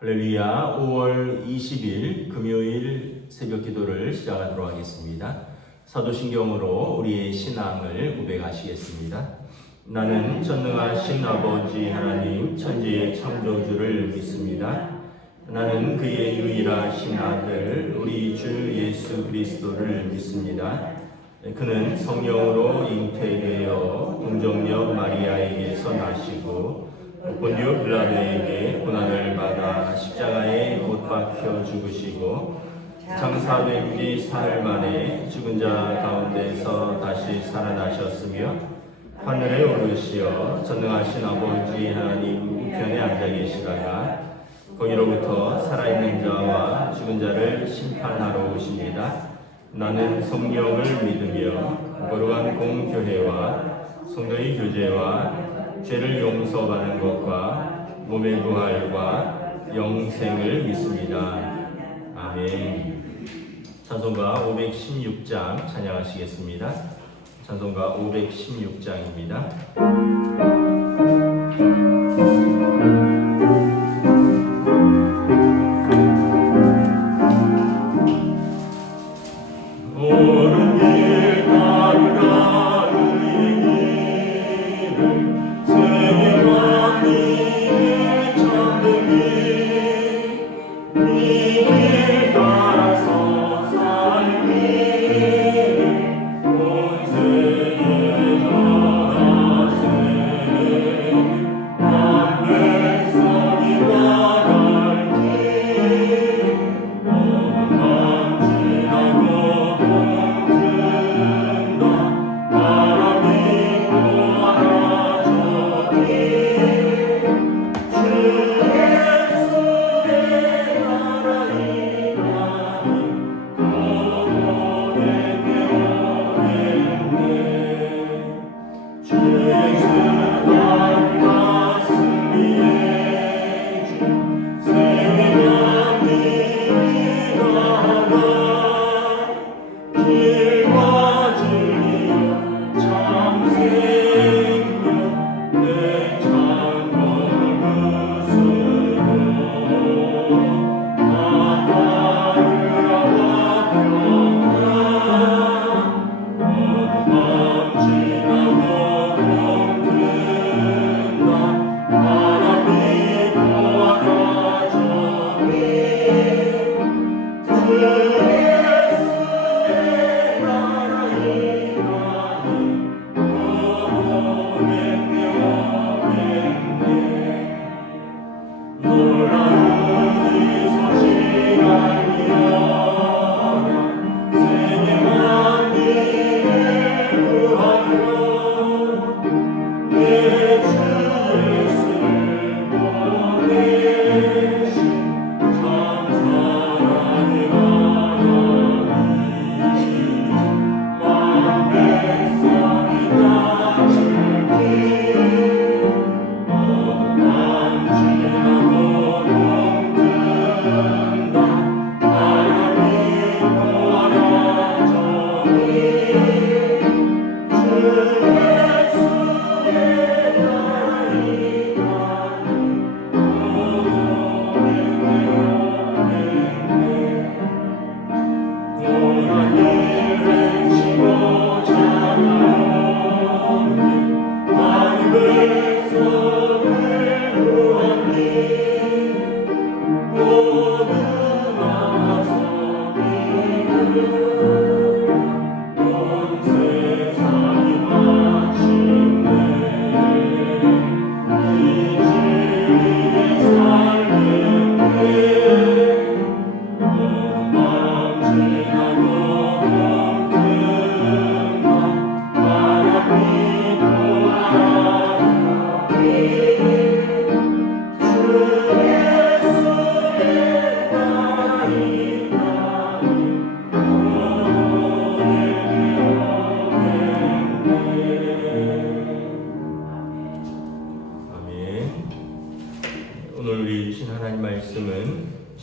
할렐루야. 5월 20일 금요일 새벽 기도를 시작하도록 하겠습니다. 사도신경으로 우리의 신앙을 고백하시겠습니다. 나는 전능하신 아버지 하나님 천지의 창조주를 믿습니다. 나는 그의 유일하신 아들 우리 주 예수 그리스도를 믿습니다. 그는 성령으로 잉태되어 동정녀 마리아에게서 나시고 본디오 빌라도에게 고난을 받아 십자가에 못 박혀 죽으시고 장사된 뒤 사흘 만에 죽은 자 가운데서 다시 살아나셨으며 하늘에 오르시어 전능하신 아버지 하나님 우편에 앉아 계시다가 거기로부터 살아있는 자와 죽은 자를 심판하러 오십니다. 나는 성령을 믿으며 거룩한 공교회와 성도의 교제와 죄를 용서받는 것과 몸의 부활과 영생을 믿습니다. 아멘. 찬송가 516장 찬양하시겠습니다. 찬송가 516장입니다.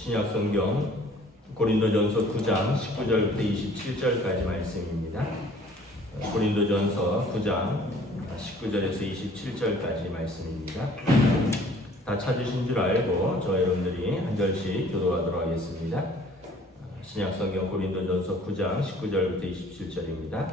신약성경 고린도전서 9장 19절부터 27절까지 말씀입니다. 고린도전서 9장 19절에서 27절까지 말씀입니다. 다 찾으신 줄 알고 저와 여러분들이 한 절씩 교도하도록 하겠습니다. 신약성경 고린도전서 9장 19절부터 27절입니다.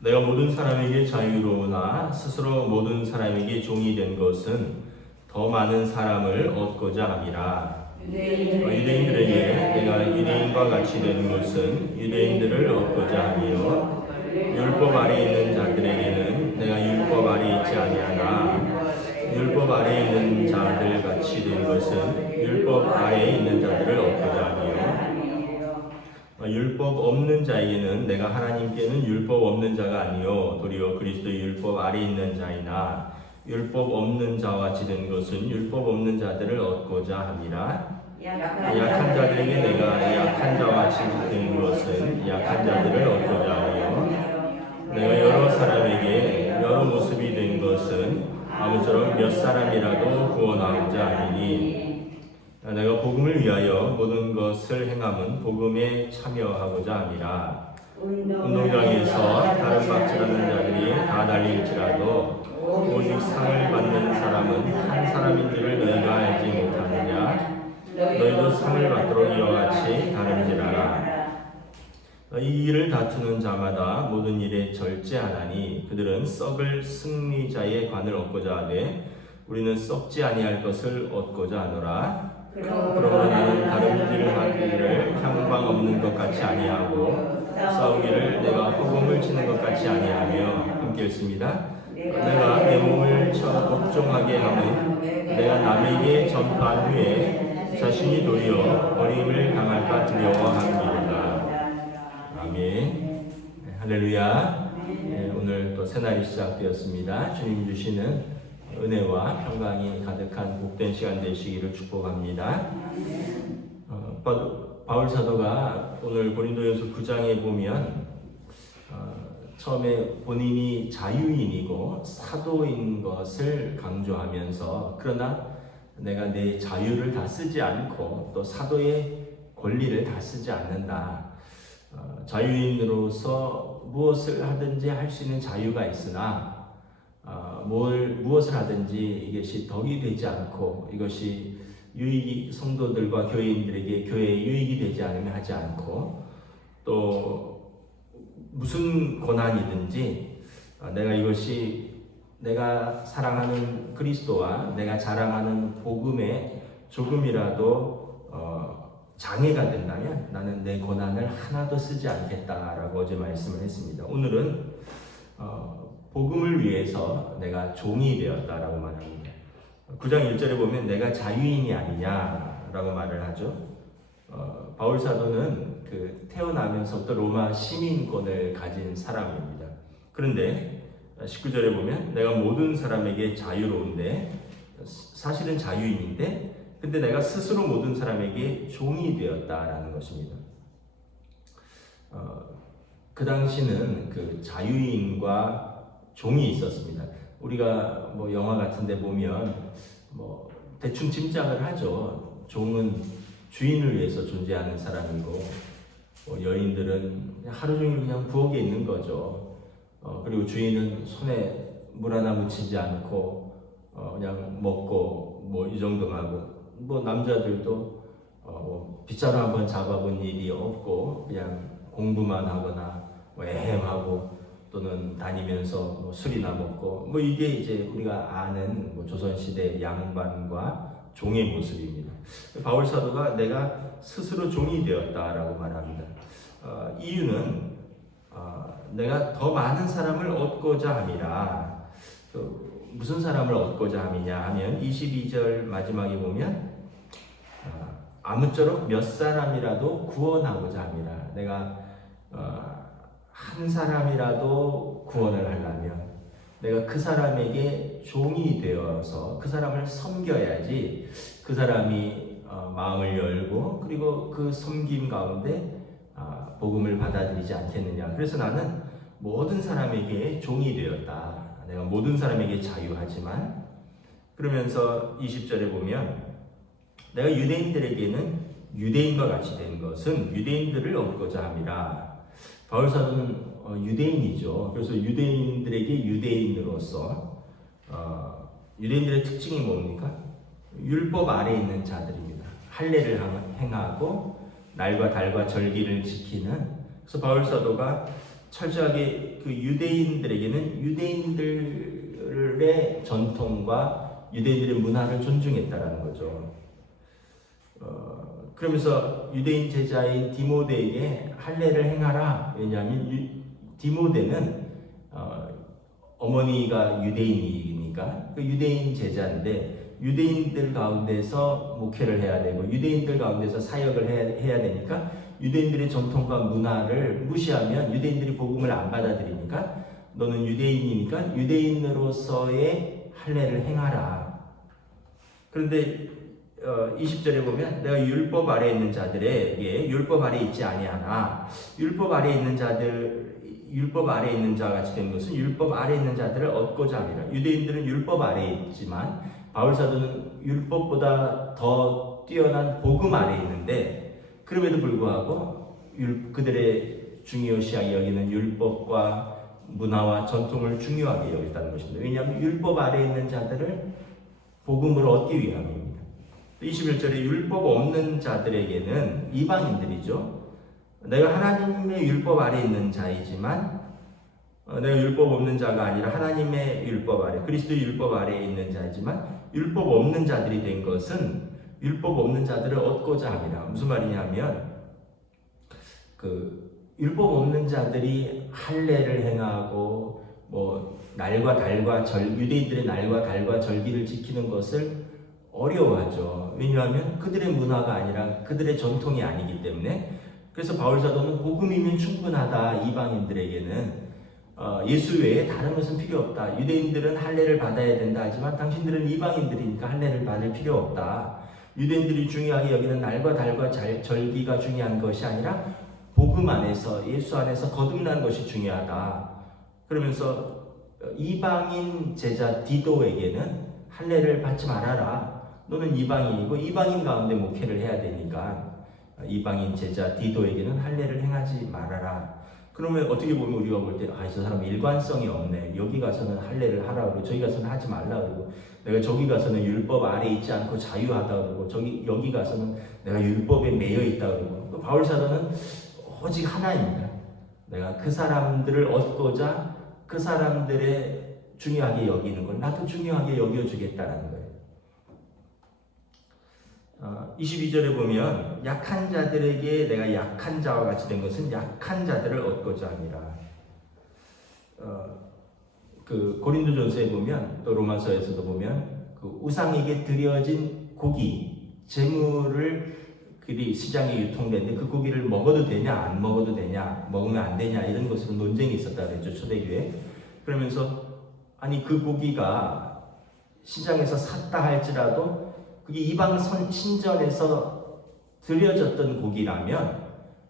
내가 모든 사람에게 자유로우나 스스로 모든 사람에게 종이 된 것은 더 많은 사람을 얻고자 함이라. 유대인들에게 내가 유대인과 같이 된 것은 유대인들을 얻고자 하며 율법 아래 있는 자들에게는 내가 율법 아래 있지 아니하나 율법 아래 있는 자들 같이 된 것은 율법 아래 있는 자들을 얻고자 하며 율법 없는 자에게는 내가 하나님께는 율법 없는 자가 아니요 도리어 그리스도의 율법 아래 있는 자이나 율법 없는 자와 같이 된 것은 율법 없는 자들을 얻고자 함이라. 약한 자들에게 내가 약한 자와 같이 된 것은 약한 자들을 얻고자 하며 내가 여러 사람에게 여러 모습이 된 것은 아무쪼록 몇 사람이라도 구원하고자 하리니 내가 복음을 위하여 모든 것을 행함은 복음에 참여하고자 함이라. 운동장에서 다른 박질하는 자들이 다 달릴지라도 오직 상을 받는 사람은 한 사람인 줄을 너희가 알지 못하느냐. 너희도 상을 받도록 이와 같이 다른지라. 이 일을 다투는 자마다 모든 일에 절제하나니 그들은 썩을 승리자의 관을 얻고자 하되 우리는 썩지 아니할 것을 얻고자 하노라. 그러므로 나는 다름질을 하기를 향방 없는 것 같이 아니하고 싸우기를 내가 허공을 치는 것 같이 아니하며 함께 읽습니다. 내가 내 몸을 쳐 복종하게 함은 내가 남에게 전파한 후에 자신이 도리어 버림을 당할까 두려워함이로다. 아멘. 할렐루야. 오늘 또 새날이 시작되었습니다. 주님 주시는 은혜와 평강이 가득한 복된 시간 되시기를 축복합니다. 바울 사도가 오늘 고린도전서 9장에 보면 처음에 본인이 자유인이고 사도인 것을 강조하면서 그러나 내가 내 자유를 다 쓰지 않고 또 사도의 권리를 다 쓰지 않는다. 자유인으로서 무엇을 하든지 할 수 있는 자유가 있으나 무엇을 하든지 이것이 덕이 되지 않고 이것이 유익이 성도들과 교인들에게 교회에 유익이 되지 않으면 하지 않고 또 무슨 고난이든지 내가 이것이 내가 사랑하는 그리스도와 내가 자랑하는 복음에 조금이라도 장애가 된다면 나는 내 고난을 하나도 쓰지 않겠다라고 어제 말씀을 했습니다. 오늘은 복음을 위해서 내가 종이 되었다라고 말합니다. 9장 1절에 보면 내가 자유인이 아니냐라고 말을 하죠. 바울 사도는 태어나면서부터 로마 시민권을 가진 사람입니다. 그런데 19절에 보면 내가 모든 사람에게 자유로운데 사실은 자유인인데 근데 내가 스스로 모든 사람에게 종이 되었다라는 것입니다. 그 당시는 그 자유인과 종이 있었습니다. 우리가 뭐 영화 같은데 보면 뭐 대충 짐작을 하죠. 종은 주인을 위해서 존재하는 사람이고 여인들은 하루 종일 그냥 부엌에 있는 거죠. 그리고 주인은 손에 물 하나 묻히지 않고 그냥 먹고 뭐 이 정도만 하고 뭐 남자들도 빗자루 한번 잡아본 일이 없고 그냥 공부만 하거나 애행하고 또는 다니면서 뭐 술이나 먹고 뭐 이게 이제 우리가 아는 뭐 조선시대 양반과 종의 모습입니다. 바울 사도가 내가 스스로 종이 되었다라고 말합니다. 이유는 내가 더 많은 사람을 얻고자 함이라. 무슨 사람을 얻고자 함이냐 하면 22절 마지막에 보면 아무쪼록 몇 사람이라도 구원하고자 함이라. 내가 한 사람이라도 구원을 하려면 내가 그 사람에게 종이 되어서 그 사람을 섬겨야지 그 사람이 마음을 열고 그리고 그 섬김 가운데 복음을 받아들이지 않겠느냐. 그래서 나는 모든 사람에게 종이 되었다. 내가 모든 사람에게 자유하지만 그러면서 20절에 보면 내가 유대인들에게는 유대인과 같이 된 것은 유대인들을 얻고자 함이라. 바울 사도는 유대인이죠. 그래서 유대인들에게 유대인으로서 유대인들의 특징이 뭡니까? 율법 아래에 있는 자들입니다. 할례를 행하고 날과 달과 절기를 지키는. 그래서 바울 사도가 철저하게 그 유대인들에게는 유대인들의 전통과 유대인들의 문화를 존중했다라는 거죠. 그러면서 유대인 제자인 디모데에게 할례를 행하라. 왜냐하면 디모데는 어머니가 유대인이니까 그 유대인 제자인데 유대인들 가운데서 목회를 해야 되고 유대인들 가운데서 사역을 해야 되니까 유대인들의 전통과 문화를 무시하면 유대인들이 복음을 안 받아들이니까 너는 유대인이니까 유대인으로서의 할례를 행하라. 그런데 20절에 보면 내가 율법 아래에 있는 자들에게 율법 아래에 있지 아니하나 율법 아래에 있는 자 같이 된 것은 율법 아래에 있는 자들을 얻고자 함이라. 유대인들은 율법 아래에 있지만 바울 사도는 율법보다 더 뛰어난 복음 아래에 있는데 그럼에도 불구하고 그들의 중요시하게 여기는 율법과 문화와 전통을 중요하게 여겼다는 것입니다. 왜냐하면 율법 아래에 있는 자들을 복음으로 얻기 위함입니다. 21절에 율법 없는 자들에게는 이방인들이죠. 내가 하나님의 율법 아래에 있는 자이지만 내가 율법 없는 자가 아니라 하나님의 율법 아래 그리스도의 율법 아래에 있는 자이지만 율법 없는 자들이 된 것은 율법 없는 자들을 얻고자 함이라. 무슨 말이냐면 그 율법 없는 자들이 할례를 행하고 뭐 날과 달과 유대인들의 날과 달과 절기를 지키는 것을 어려워하죠. 왜냐하면 그들의 문화가 아니라 그들의 전통이 아니기 때문에. 그래서 바울 사도는 복음이면 충분하다. 이방인들에게는 예수 외에 다른 것은 필요 없다. 유대인들은 할례를 받아야 된다 하지만 당신들은 이방인들이니까 할례를 받을 필요 없다. 유대인들이 중요하게 여기는 날과 달과 절기가 중요한 것이 아니라 복음 안에서 예수 안에서 거듭난 것이 중요하다. 그러면서 이방인 제자 디도에게는 할례를 받지 말아라. 너는 이방인이고 이방인 가운데 목회를 해야 되니까 이방인 제자 디도에게는 할례를 행하지 말아라. 그러면 어떻게 보면 우리가 볼 때 저 사람 일관성이 없네. 여기 가서는 할례를 하라 그러고 저기 가서는 하지 말라 그러고 내가 저기 가서는 율법 아래 있지 않고 자유하다 그러고 여기 가서는 내가 율법에 매여 있다 그러고. 바울 사도는 오직 하나입니다. 내가 그 사람들을 얻고자 그 사람들의 중요하게 여기는 걸 나도 중요하게 여겨주겠다는 거예요. 22절에 보면 약한 자들에게 내가 약한 자와 같이 된 것은 약한 자들을 얻고자 함이라. 그 고린도전서에 보면 또 로마서에서도 보면 그 우상에게 드려진 고기 제물을 그리 시장에 유통되는데 그 고기를 먹어도 되냐 안 먹어도 되냐 먹으면 안 되냐 이런 것으로 논쟁이 있었다 그랬죠. 초대교회. 그러면서 아니 그 고기가 시장에서 샀다 할지라도 그게 이방 친전에서 드려졌던 고기라면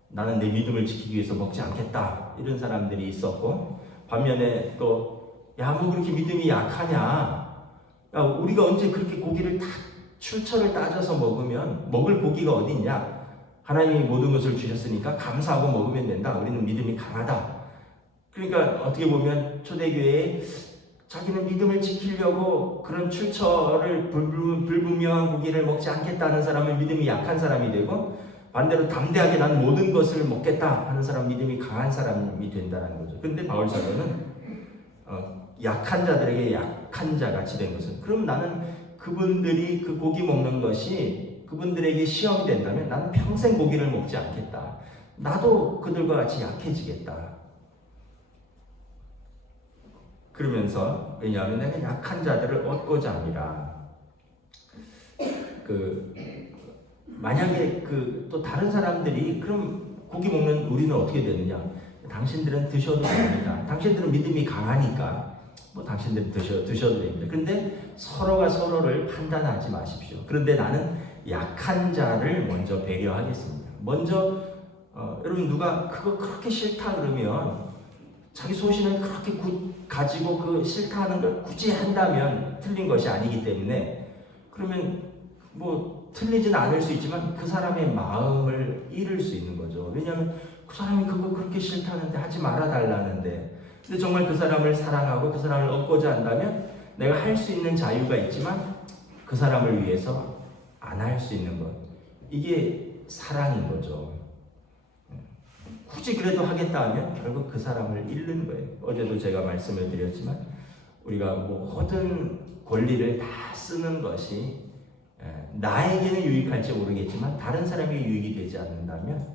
나는 내 믿음을 지키기 위해서 먹지 않겠다 이런 사람들이 있었고 반면에 또 야 뭐 그렇게 믿음이 약하냐 야 우리가 언제 그렇게 고기를 다 출처를 따져서 먹으면 먹을 고기가 어디 있냐 하나님이 모든 것을 주셨으니까 감사하고 먹으면 된다 우리는 믿음이 강하다. 그러니까 어떻게 보면 초대교회에 자기는 믿음을 지키려고 그런 출처를 불분명한 고기를 먹지 않겠다는 사람은 믿음이 약한 사람이 되고 반대로 담대하게 난 모든 것을 먹겠다 하는 사람 믿음이 강한 사람이 된다는 거죠. 근데 바울 사도는 약한 자들에게 약한 자 같이 된 것은 그럼 나는 그분들이 그 고기 먹는 것이 그분들에게 시험이 된다면 나는 평생 고기를 먹지 않겠다. 나도 그들과 같이 약해지겠다. 그러면서 왜냐하면 내가 약한 자들을 얻고자 합니다. 만약에 또 다른 사람들이 그럼 고기 먹는 우리는 어떻게 되느냐? 당신들은 드셔도 됩니다. 당신들은 믿음이 강하니까 뭐 당신들은 드셔도 됩니다. 그런데 서로가 서로를 판단하지 마십시오. 그런데 나는 약한 자를 먼저 배려하겠습니다. 먼저 여러분 누가 그거 그렇게 싫다 그러면 자기 소신을 그렇게 가지고 그 싫다 하는 걸 굳이 한다면 틀린 것이 아니기 때문에 그러면 뭐 틀리진 않을 수 있지만 그 사람의 마음을 잃을 수 있는 거죠. 왜냐하면 그 사람이 그거 그렇게 싫다는데 하지 말아 달라는데 근데 정말 그 사람을 사랑하고 그 사람을 얻고자 한다면 내가 할 수 있는 자유가 있지만 그 사람을 위해서 안 할 수 있는 것. 이게 사랑인 거죠. 굳이 그래도 하겠다 하면 결국 그 사람을 잃는 거예요. 어제도 제가 말씀을 드렸지만 우리가 모든 권리를 다 쓰는 것이 나에게는 유익할지 모르겠지만 다른 사람에게 유익이 되지 않는다면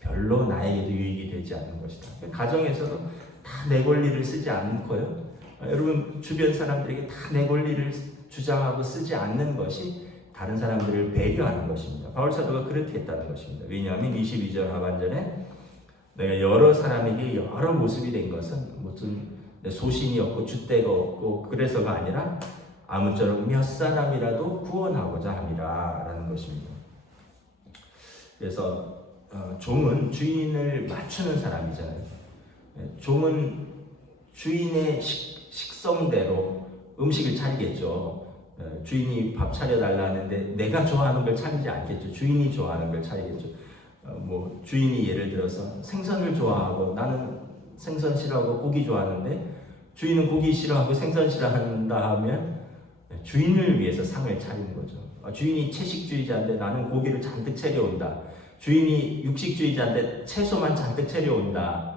별로 나에게도 유익이 되지 않는 것이다. 가정에서도 다 내 권리를 쓰지 않고요. 여러분 주변 사람들에게 다 내 권리를 주장하고 쓰지 않는 것이 다른 사람들을 배려하는 것입니다. 바울 사도가 그렇게 했다는 것입니다. 왜냐하면 22절 하반절에 내가 여러 사람에게 여러 모습이 된 것은 무슨 소신이 없고 줏대가 없고 그래서가 아니라 아무쪼록 몇 사람이라도 구원하고자 함이라 라는 것입니다. 그래서 종은 주인을 맞추는 사람이잖아요. 종은 주인의 식성대로 음식을 차리겠죠. 주인이 밥 차려달라 하는데 내가 좋아하는 걸 차리지 않겠죠. 주인이 좋아하는 걸 차리겠죠. 주인이 예를 들어서 생선을 좋아하고 나는 생선 싫어하고 고기 좋아하는데 주인은 고기 싫어하고 생선 싫어한다 하면 주인을 위해서 상을 차리는 거죠. 주인이 채식주의자인데 나는 고기를 잔뜩 차려온다. 주인이 육식주의자인데 채소만 잔뜩 차려온다.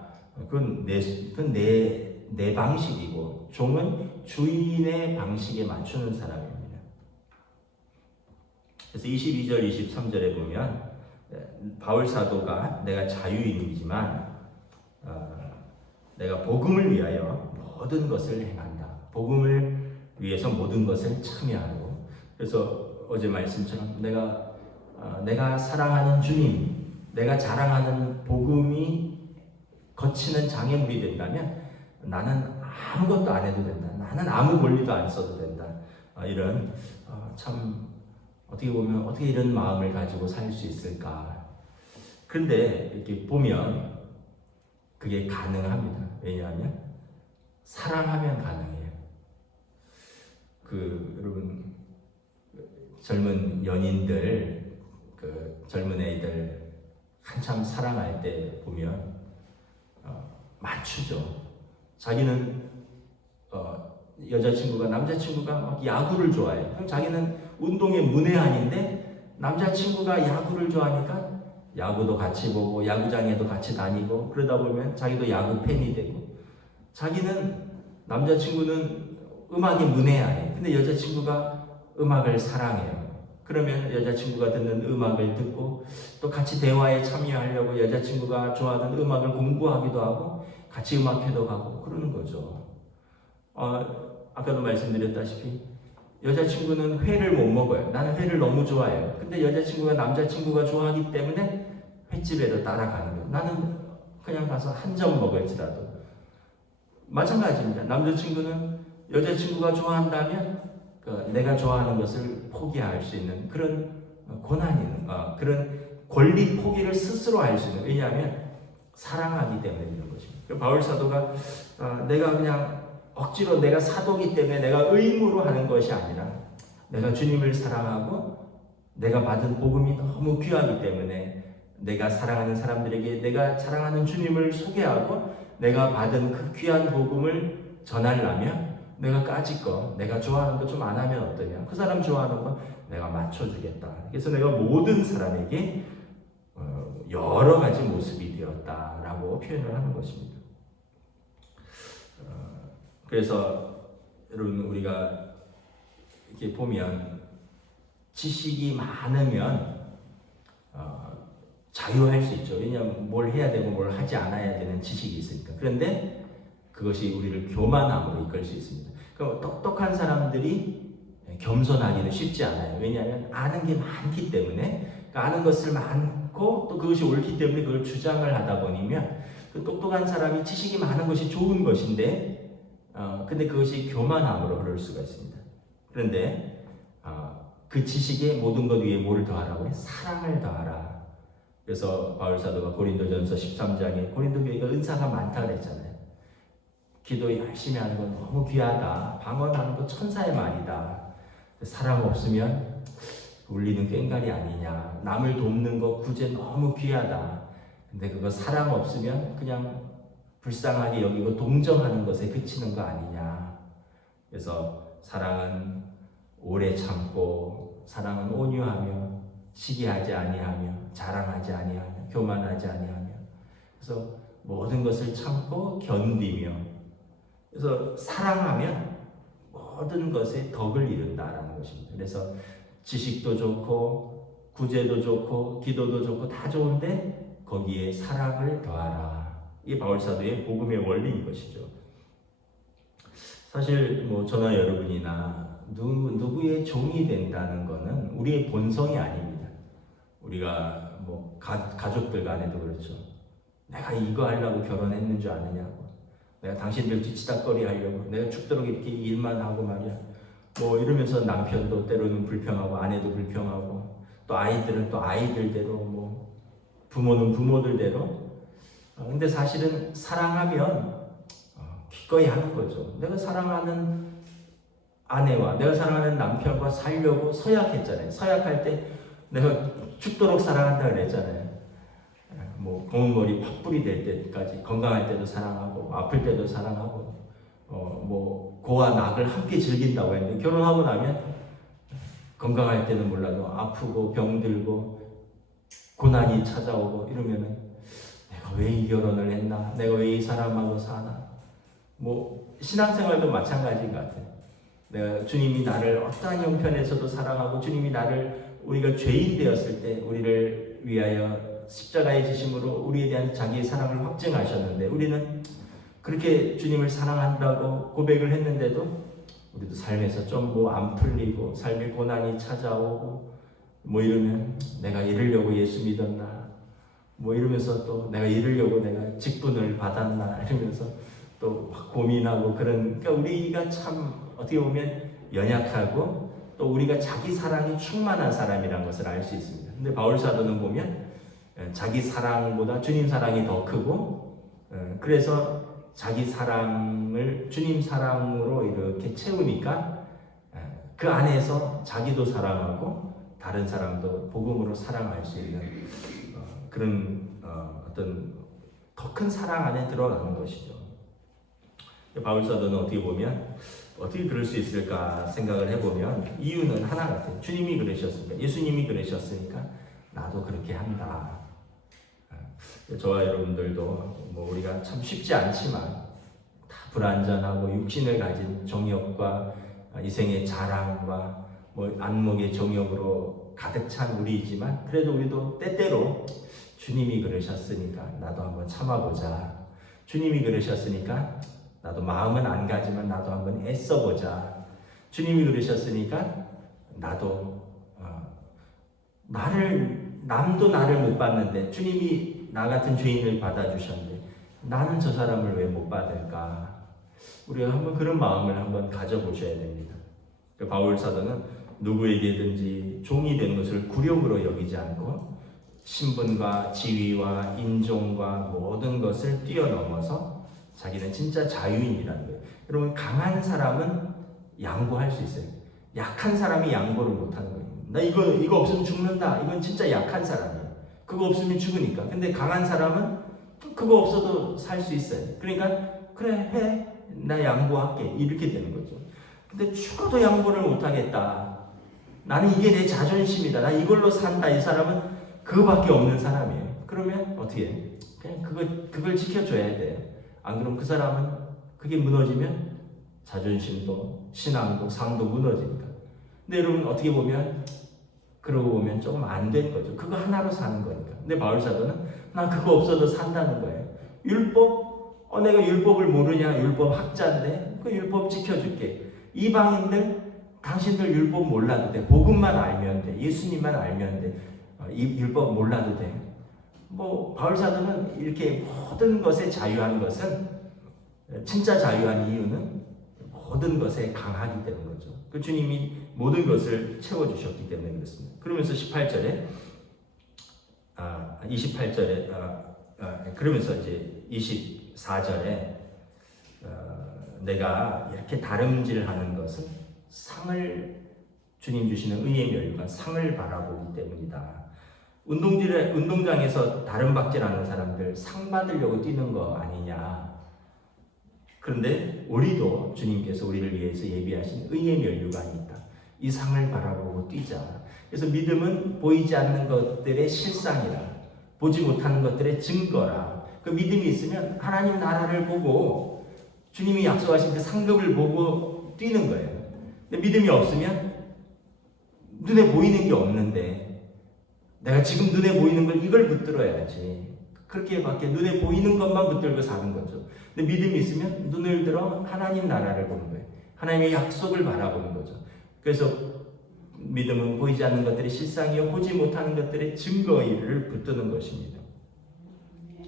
그건 내 방식이고 종은 주인의 방식에 맞추는 사람입니다. 그래서 22절, 23절에 보면 바울 사도가 내가 자유인이지만 내가 복음을 위하여 모든 것을 행한다. 복음을 위해서 모든 것을 참여하고 그래서 어제 말씀처럼 내가 사랑하는 주님, 내가 자랑하는 복음이 거치는 장애물이 된다면 나는 아무것도 안 해도 된다. 나는 아무 권리도 안 써도 된다. 이런 참 어떻게 보면 어떻게 이런 마음을 가지고 살 수 있을까? 그런데 이렇게 보면 그게 가능합니다. 왜냐하면 사랑하면 가능해요. 여러분 젊은 연인들, 젊은 애들 한참 사랑할 때 보면 맞추죠. 자기는 여자친구가 남자친구가 막 야구를 좋아해. 그럼 자기는 운동에 문외한인데 남자친구가 야구를 좋아하니까 야구도 같이 보고 야구장에도 같이 다니고 그러다 보면 자기도 야구 팬이 되고 남자친구는 음악에 문외한해. 근데 여자친구가 음악을 사랑해요. 그러면 여자친구가 듣는 음악을 듣고 또 같이 대화에 참여하려고 여자친구가 좋아하는 음악을 공부하기도 하고 같이 음악회도 가고 그러는 거죠. 아까도 말씀드렸다시피 여자친구는 회를 못 먹어요. 나는 회를 너무 좋아해요. 근데 여자친구가 남자친구가 좋아하기 때문에 횟집에도 따라가는 거예요. 나는 그냥 가서 한 점 먹을지라도. 마찬가지입니다. 남자친구는 여자친구가 좋아한다면 내가 좋아하는 것을 포기할 수 있는 그런 권한이 있는 그런 권리 포기를 스스로 할 수 있는, 왜냐하면 사랑하기 때문에 이런 것입니다. 바울 사도가 내가 그냥 억지로 내가 사도기 때문에 내가 의무로 하는 것이 아니라 내가 주님을 사랑하고 내가 받은 복음이 너무 귀하기 때문에 내가 사랑하는 사람들에게 내가 사랑하는 주님을 소개하고 내가 받은 그 귀한 복음을 전하려면 내가 까짓 거, 내가 좋아하는 거 좀 안 하면 어떠냐? 그 사람 좋아하는 거 내가 맞춰주겠다. 그래서 내가 모든 사람에게 여러 가지 모습이 되었다라고 표현을 하는 것입니다. 그래서 여러분 우리가 이렇게 보면 지식이 많으면 자유할 수 있죠. 왜냐하면 뭘 해야 되고 뭘 하지 않아야 되는 지식이 있으니까. 그런데 그것이 우리를 교만함으로 이끌 수 있습니다. 그럼 똑똑한 사람들이 겸손하기는 쉽지 않아요. 왜냐하면 아는 게 많기 때문에, 아는 것을 많고 또 그것이 옳기 때문에 그걸 주장을 하다 보면 그 똑똑한 사람이 지식이 많은 것이 좋은 것인데 근데 그것이 교만함으로 흐를 수가 있습니다. 그런데 그 지식의 모든 것 위에 뭐를 더하라고요? 사랑을 더하라. 그래서 바울 사도가 고린도전서 13장에 고린도 교회가 은사가 많다 그랬잖아요. 기도 열심히 하는 건 너무 귀하다. 방언하는 거 천사의 말이다. 사랑 없으면 울리는 꽹과리 아니냐. 남을 돕는 거 구제 너무 귀하다. 근데 그거 사랑 없으면 그냥 불쌍하게 여기고 동정하는 것에 그치는 거 아니냐. 그래서 사랑은 오래 참고, 사랑은 온유하며, 시기하지 아니하며, 자랑하지 아니하며, 교만하지 아니하며, 그래서 모든 것을 참고 견디며, 그래서 사랑하면 모든 것에 덕을 이룬다라는 것입니다. 그래서 지식도 좋고 구제도 좋고 기도도 좋고 다 좋은데 거기에 사랑을 더하라. 이게 바울사도의 복음의 원리인 것이죠. 사실 저나 여러분이나 누구의 종이 된다는 것은 우리의 본성이 아닙니다. 우리가 가족들 간에도 그렇죠. 내가 이거 하려고 결혼했는 줄 아느냐고, 내가 당신들 뒤치다거리 하려고, 내가 죽도록 이렇게 일만 하고 말이야, 이러면서 남편도 때로는 불평하고 아내도 불평하고, 또 아이들은 또 아이들대로, 부모는 부모들대로. 근데 사실은 사랑하면 기꺼이 하는 거죠. 내가 사랑하는 아내와 내가 사랑하는 남편과 살려고 서약했잖아요. 서약할 때 내가 죽도록 사랑한다 그랬잖아요. 검은 머리 팥불이 될 때까지, 건강할 때도 사랑하고 아플 때도 사랑하고, 고와 낙을 함께 즐긴다고 했는데, 결혼하고 나면 건강할 때는 몰라도 아프고 병들고 고난이 찾아오고 이러면은 내가 왜 이 결혼을 했나, 내가 왜 이 사람하고 사나. 신앙생활도 마찬가지인 것 같아요. 내가 주님이 나를 어떠한 형편에서도 사랑하고, 주님이 우리가 죄인 되었을 때 우리를 위하여 십자가의 지심으로 우리에 대한 자기의 사랑을 확증하셨는데, 우리는 그렇게 주님을 사랑한다고 고백을 했는데도 우리도 삶에서 좀 안 풀리고 삶의 고난이 찾아오고 이러면 내가 이러려고 예수 믿었나, 이러면서 또 내가 이러려고 내가 직분을 받았나 이러면서 또 고민하고, 그러니까 우리가 참 어떻게 보면 연약하고 또 우리가 자기 사랑이 충만한 사람이라는 것을 알 수 있습니다. 근데 바울 사도는 보면 자기 사랑보다 주님 사랑이 더 크고, 그래서 자기 사랑을 주님 사랑으로 이렇게 채우니까 그 안에서 자기도 사랑하고 다른 사람도 복음으로 사랑할 수 있는 그런 어떤 더 큰 사랑 안에 들어가는 것이죠. 바울 사도는 어떻게 보면 어떻게 그럴 수 있을까 생각을 해보면 이유는 하나 같아요. 주님이 그러셨으니까, 예수님이 그러셨으니까 나도 그렇게 한다. 저와 여러분들도 우리가 참 쉽지 않지만 다 불완전하고 육신을 가진 정욕과 이생의 자랑과 안목의 정욕으로 가득 찬 우리이지만, 그래도 우리도 때때로 주님이 그러셨으니까 나도 한번 참아보자, 주님이 그러셨으니까 나도 마음은 안 가지만 나도 한번 애써보자, 주님이 그러셨으니까 나도 남도 나를 못 받는데 주님이 나 같은 죄인을 받아주셨는데 나는 저 사람을 왜 못 받을까? 우리가 한번 그런 마음을 한번 가져보셔야 됩니다. 바울 사도는 누구에게든지 종이 되는 것을 굴욕으로 여기지 않고 신분과 지위와 인종과 모든 것을 뛰어넘어서 자기는 진짜 자유인이라는 거예요. 여러분, 강한 사람은 양보할 수 있어요. 약한 사람이 양보를 못하는 거예요. 나 이거 없으면 죽는다. 이건 진짜 약한 사람이에요. 그거 없으면 죽으니까. 근데 강한 사람은 그거 없어도 살 수 있어요. 그러니까 그래 해, 나 양보할게, 이렇게 되는 거죠. 근데 죽어도 양보를 못하겠다, 나는 이게 내 자존심이다, 나 이걸로 산다, 이 사람은 그거밖에 없는 사람이에요. 그러면 어떻게 해? 그냥 그걸 지켜줘야 돼요. 안 그러면 그 사람은 그게 무너지면 자존심도 신앙도 삶도 무너지니까. 근데 여러분, 어떻게 보면 그러고 보면 조금 안 된 거죠. 그거 하나로 사는 거니까. 근데 바울 사도는 나 그거 없어도 산다는 거예요. 율법? 내가 율법을 모르냐? 율법 학자인데 그 율법 지켜줄게. 이방인들, 당신들 율법 몰라도 돼. 복음만 알면 돼. 예수님만 알면 돼. 이 율법 몰라도 돼. 바울 사도는 이렇게 모든 것에 자유한 것은, 진짜 자유한 이유는 모든 것에 강하기 때문인 거죠. 그 주님이 모든 것을 채워주셨기 때문에 그렇습니다. 그러면서 28절에, 그러면서 이제 24절에 내가 이렇게 다름질하는 것은 주님 주시는 의의 멸류관, 상을 바라보기 때문이다. 운동장에서 다름박질하는 사람들 상 받으려고 뛰는 거 아니냐. 그런데 우리도 주님께서 우리를 위해서 예비하신 의의 면류관이 있다. 이 상을 바라보고 뛰자. 그래서 믿음은 보이지 않는 것들의 실상이라, 보지 못하는 것들의 증거라. 그 믿음이 있으면 하나님 나라를 보고 주님이 약속하신 그 상급을 보고 뛰는 거예요. 근데 믿음이 없으면 눈에 보이는 게 없는데 내가 지금 눈에 보이는 걸 이걸 붙들어야지. 그렇게밖에 눈에 보이는 것만 붙들고 사는 거죠. 근데 믿음이 있으면 눈을 들어 하나님 나라를 보는 거예요. 하나님의 약속을 바라보는 거죠. 그래서 믿음은 보이지 않는 것들의 실상이요 보지 못하는 것들의 증거를 붙드는 것입니다.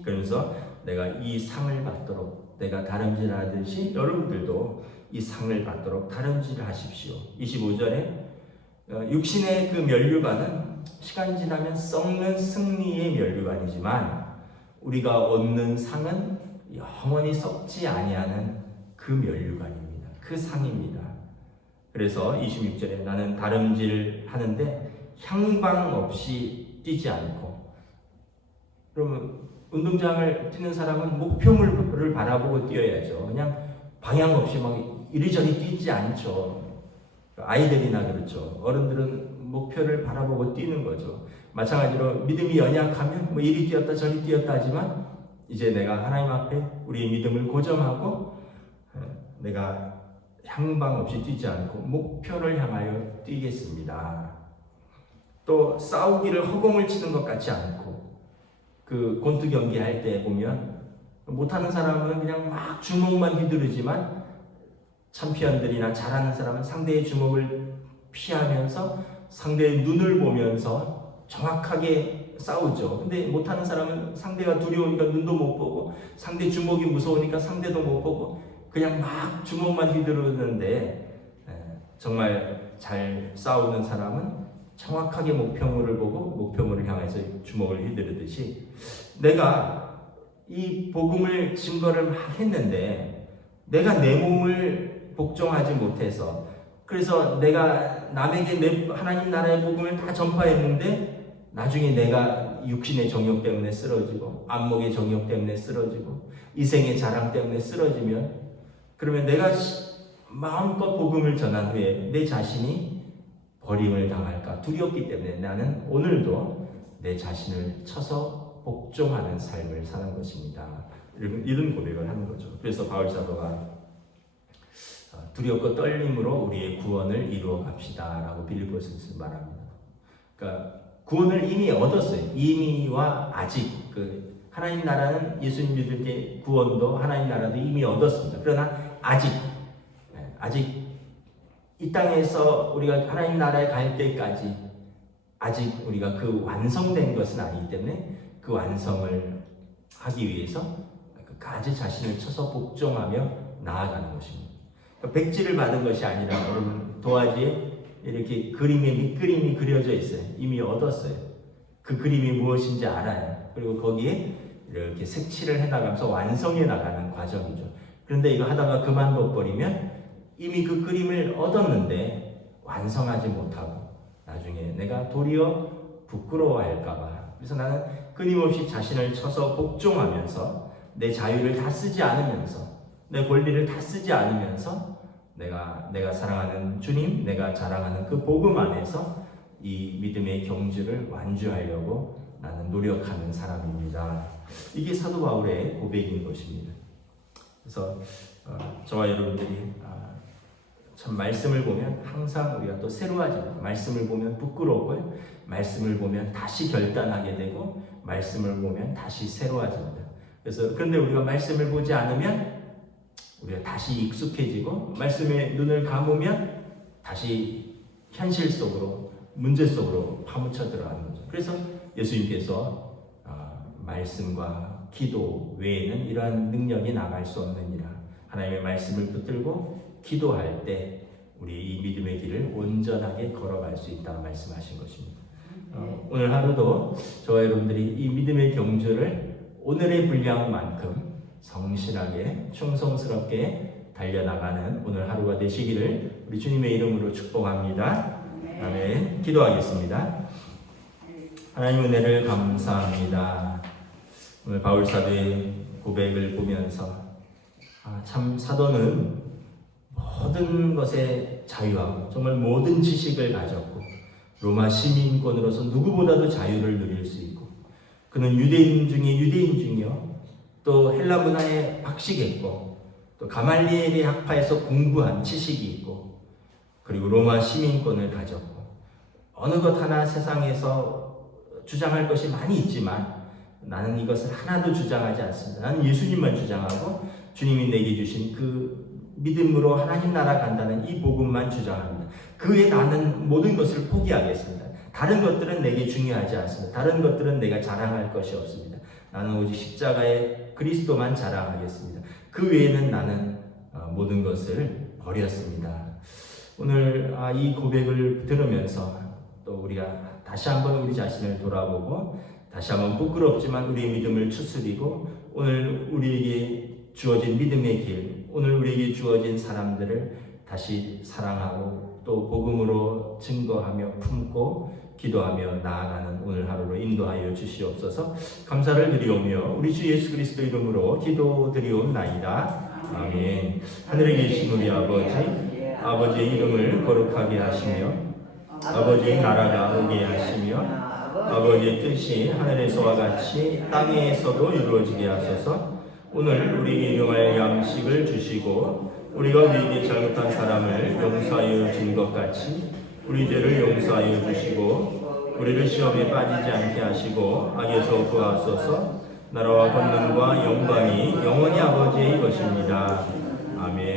그러면서 내가 이 상을 받도록 내가 다름질하듯이 여러분들도 이 상을 받도록 다름질하십시오. 25절에 육신의 그 면류관은 시간 지나면 썩는 승리의 면류관이지만 우리가 얻는 상은 영원히 썩지 아니하는 그 면류관입니다. 그 상입니다. 그래서 26절에 나는 다름질하는데 향방 없이 뛰지 않고, 그러면 운동장을 뛰는 사람은 목표물을 바라보고 뛰어야죠. 그냥 방향 없이 막 이리저리 뛰지 않죠. 아이들이나 그렇죠. 어른들은 목표를 바라보고 뛰는 거죠. 마찬가지로 믿음이 연약하면 뭐 이리 뛰었다 저리 뛰었다 하지만 이제 내가 하나님 앞에 우리의 믿음을 고정하고 내가 향방 없이 뛰지 않고 목표를 향하여 뛰겠습니다. 또 싸우기를 허공을 치는 것 같지 않고, 그 권투 경기 할 때 보면 못하는 사람은 그냥 막 주먹만 휘두르지만 챔피언들이나 잘하는 사람은 상대의 주먹을 피하면서 상대의 눈을 보면서 정확하게 싸우죠. 근데 못하는 사람은 상대가 두려우니까 눈도 못 보고 상대 주먹이 무서우니까 상대도 못 보고 그냥 막 주먹만 휘두르는데, 정말 잘 싸우는 사람은 정확하게 목표물을 보고 목표물을 향해서 주먹을 휘두르듯이 내가 이 복음을 증거를 막 했는데 내가 내 몸을 복종하지 못해서, 그래서 내가 남에게 하나님 나라의 복음을 다 전파했는데 나중에 내가 육신의 정욕 때문에 쓰러지고 안목의 정욕 때문에 쓰러지고 이생의 자랑 때문에 쓰러지면, 그러면 내가 마음껏 복음을 전한 후에 내 자신이 버림을 당할까 두렵기 때문에 나는 오늘도 내 자신을 쳐서 복종하는 삶을 사는 것입니다. 이런 고백을 하는 거죠. 그래서 바울 사도가 두렵고 떨림으로 우리의 구원을 이루어 갑시다 라고 빌립보서에서 말합니다. 그러니까 구원을 이미 얻었어요. 이미와 아직. 하나님 나라는 예수님 믿을 때 구원도 하나님 나라도 이미 얻었습니다. 그러나 아직 이 땅에서 우리가 하나님 나라에 갈 때까지 아직 우리가 그 완성된 것은 아니기 때문에 그 완성을 하기 위해서 끝까지 자신을 쳐서 복종하며 나아가는 것입니다. 백지를 받은 것이 아니라 여러분 도화지에 이렇게 밑그림이 그려져 있어요. 이미 얻었어요. 그 그림이 무엇인지 알아요. 그리고 거기에 이렇게 색칠을 해나가면서 완성해 나가는 과정이죠. 그런데 이거 하다가 그만둬 버리면 이미 그 그림을 얻었는데 완성하지 못하고 나중에 내가 도리어 부끄러워할까봐, 그래서 나는 끊임없이 자신을 쳐서 복종하면서 내 자유를 다 쓰지 않으면서 내 권리를 다 쓰지 않으면서 내가 사랑하는 주님, 내가 자랑하는 그 복음 안에서 이 믿음의 경주를 완주하려고 나는 노력하는 사람입니다. 이게 사도 바울의 고백인 것입니다. 그래서 저와 여러분들이 참 말씀을 보면 항상 우리가 또 새로워집니다. 말씀을 보면 부끄러워요. 말씀을 보면 다시 결단하게 되고 말씀을 보면 다시 새로워집니다. 그래서 그런데 우리가 말씀을 보지 않으면 우리가 다시 익숙해지고 말씀에 눈을 감으면 다시 현실 속으로 문제 속으로 파묻혀 들어가는 거죠. 그래서 예수님께서 말씀과 기도 외에는 이러한 능력이 나갈 수 없느니라. 하나님의 말씀을 붙들고 기도할 때 우리 이 믿음의 길을 온전하게 걸어갈 수 있다 말씀하신 것입니다. 오늘 하루도 저와 여러분들이 이 믿음의 경주를 오늘의 분량만큼 성실하게 충성스럽게 달려나가는 오늘 하루가 되시기를 우리 주님의 이름으로 축복합니다. 아멘. 기도하겠습니다. 하나님 은혜를 감사합니다. 오늘 바울 사도의 고백을 보면서 참 사도는 모든 것에 자유하고 정말 모든 지식을 가졌고 로마 시민권으로서 누구보다도 자유를 누릴 수 있고 그는 유대인 중에 유대인 중이요 또 헬라 문화에 박식했고 또 가말리엘의 학파에서 공부한 지식이 있고 그리고 로마 시민권을 가졌고 어느 것 하나 세상에서 주장할 것이 많이 있지만 나는 이것을 하나도 주장하지 않습니다. 나는 예수님만 주장하고 주님이 내게 주신 그 믿음으로 하나님 나라 간다는 이 복음만 주장합니다. 그 외에 나는 모든 것을 포기하겠습니다. 다른 것들은 내게 중요하지 않습니다. 다른 것들은 내가 자랑할 것이 없습니다. 나는 오직 십자가의 그리스도만 자랑하겠습니다. 그 외에는 나는 모든 것을 버렸습니다. 오늘 이 고백을 들으면서 또 우리가 다시 한번 우리 자신을 돌아보고 다시 한번 부끄럽지만 우리의 믿음을 추스리고 오늘 우리에게 주어진 믿음의 길, 오늘 우리에게 주어진 사람들을 다시 사랑하고 또 복음으로 증거하며 품고 기도하며 나아가는 오늘 하루로 인도하여 주시옵소서. 감사를 드리오며 우리 주 예수 그리스도 이름으로 기도드리옵나이다. 아멘. 하늘에 계신 우리 아버지의 이름을 거룩하게 하시며 아버지의 나라가 오게 하시며 아버지의 뜻이 하늘에서와 같이 땅에서도 이루어지게 하소서. 오늘 우리에게 일용할 양식을 주시고 우리가 우리에게 잘못한 사람을 용서하여 준 것 같이 우리 죄를 용서하여 주시고 우리를 시험에 빠지지 않게 하시고 악에서 구하소서. 나라와 권능과 영광이 영원히 아버지의 것입니다. 아멘.